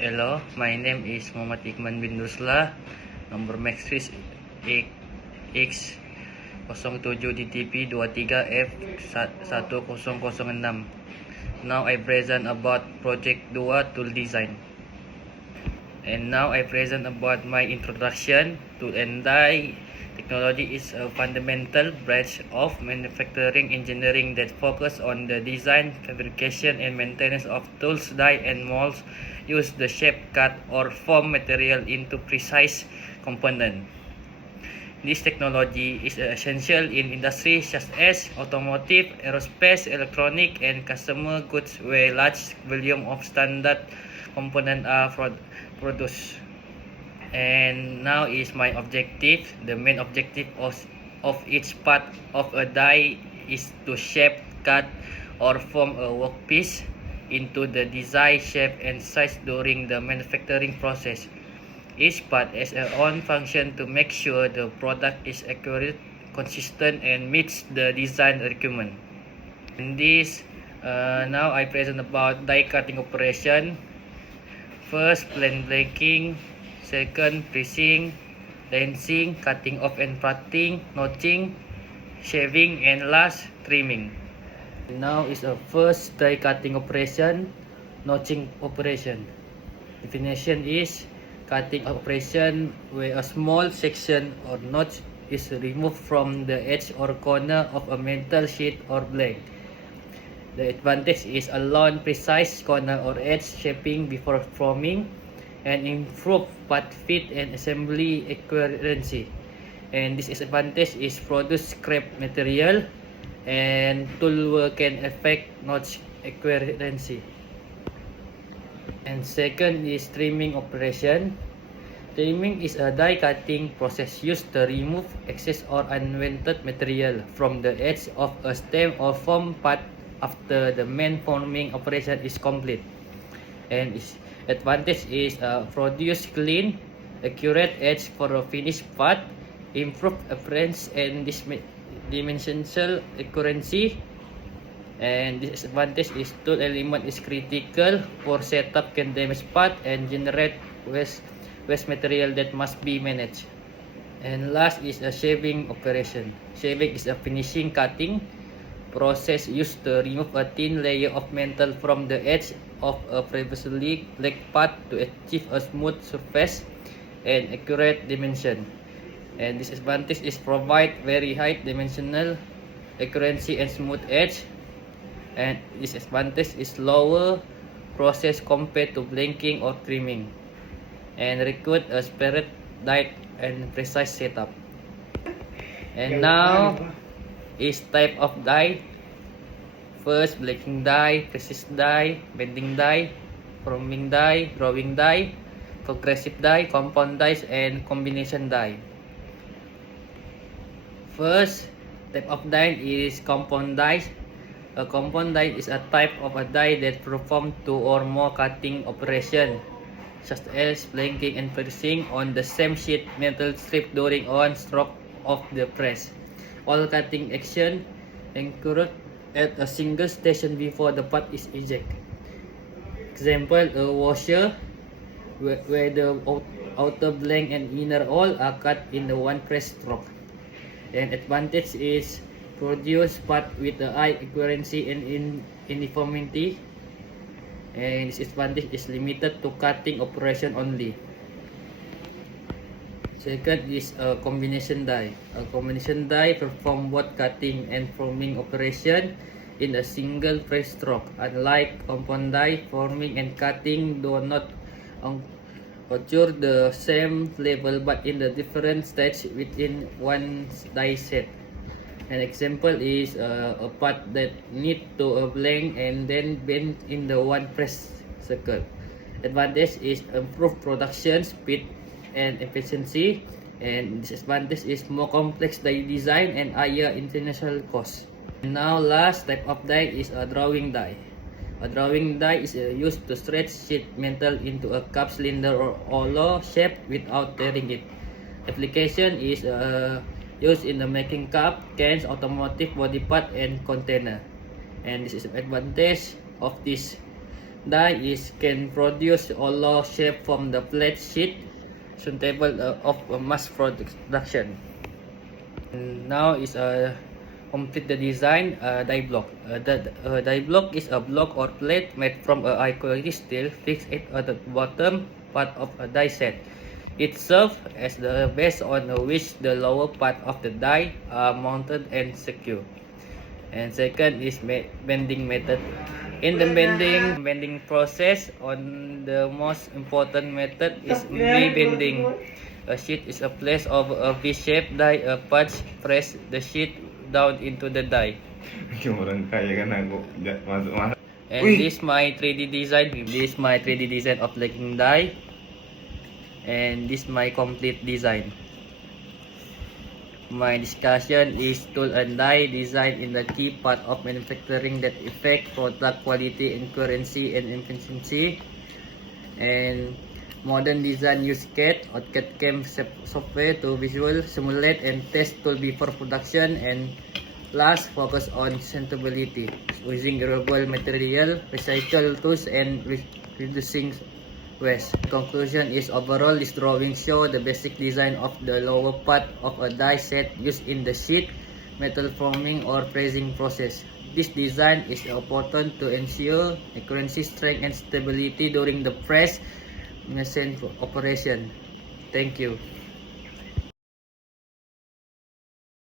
Hello, my name is Muhammad Iqman bin Rusla, nomor matrix X07DTP23F1006. Now I present about Project 2 Tool Design. And now I present about my introduction. Tool and die technology is a fundamental branch of manufacturing engineering that focus on the design, fabrication, and maintenance of tools, die, and molds. Use the shape, cut, or form material into precise component. This technology is essential in industries such as automotive, aerospace, electronic, and consumer goods where large volume of standard components are produced. And now is my objective. The main objective of each part of a die is to shape, cut, or form a workpiece into the desired shape and size during the manufacturing process. Each part has its own function to make sure the product is accurate, consistent, and meets the design requirement. In this, now I present about die cutting operation. First, plain blanking. Second, pressing, lensing, cutting off and parting, notching, shaving, and last, trimming. Now is a first die cutting operation, notching operation. Definition is cutting operation where a small section or notch is removed from the edge or corner of a metal sheet or blade. The advantage is allow precise corner or edge shaping before forming and improve part fit and assembly accuracy. And this disadvantage is produce scrap material and tool work can affect notch accuracy. And second is trimming operation. Trimming is a die cutting process used to remove excess or unwanted material from the edge of a stem or form part after the main forming operation is complete. And its advantage is produce clean, accurate edge for a finished part, improve appearance and dimensional accuracy. And disadvantage is tool element is critical for setup can damage part and generate waste material that must be managed. And last is a shaving operation. Shaving is a finishing cutting process used to remove a thin layer of metal from the edge of a previously black part to achieve a smooth surface and accurate dimension. And disadvantage is provide very high dimensional accuracy and smooth edge. And disadvantage is lower process compared to blanking or trimming, and require a separate die and precise setup. And now is type of die. First, blanking die, precision die, bending die, forming die, drawing die, progressive die, compound dies, and combination die. First type of die is compound dies. A compound die is a type of a die that performs two or more cutting operations, such as blanking and pressing on the same sheet metal strip during one stroke of the press. All cutting action occurred at a single station before the part is ejected. Example, a washer where the outer blank and inner all are cut in the one press stroke. And advantage is produce part with a high accuracy and uniformity. And disadvantage is limited to cutting operation only. Second is a combination die. A combination die perform both cutting and forming operation in a single press stroke. Unlike compound die, forming and cutting do not occur the same level but in the different stage within one die set. An example is a part that need to blank and then bend in the one press circle. Advantage is improved production speed and efficiency, and disadvantage is more complex die design and higher international cost. And now last type of die is a drawing die. A drawing die is used to stretch sheet metal into a cup, cylinder, or hollow shape without tearing it. Application is used in the making cup, cans, automotive body part, and container. And this is the advantage of this die is can produce hollow shape from the plate sheet suitable of mass production. And now is complete the design die block. The die block is a block or plate made from a high quality steel fixed at the bottom part of a die set. It serves as the base on which the lower part of the die are mounted and secure. And second is bending method. In the bending process, on the most important method is bending. A sheet is a place of a V-shaped die. A punch press the sheet down into the die. Orang kaya kan aku masuk. And this my 3D design. This my 3D design of legging die. And this my complete design. My discussion is tool and die design in the key part of manufacturing that affect product quality, accuracy, and efficiency. And modern design use CAD or CAD-CAM software to visual, simulate, and test tool before production. And last, focus on sustainability using durable material, recycle tools, and reducing waste. Conclusion is overall this drawing show the basic design of the lower part of a die set used in the sheet metal forming or pressing process. This design is important to ensure accuracy, strength, and stability during the press machine operation. Thank you.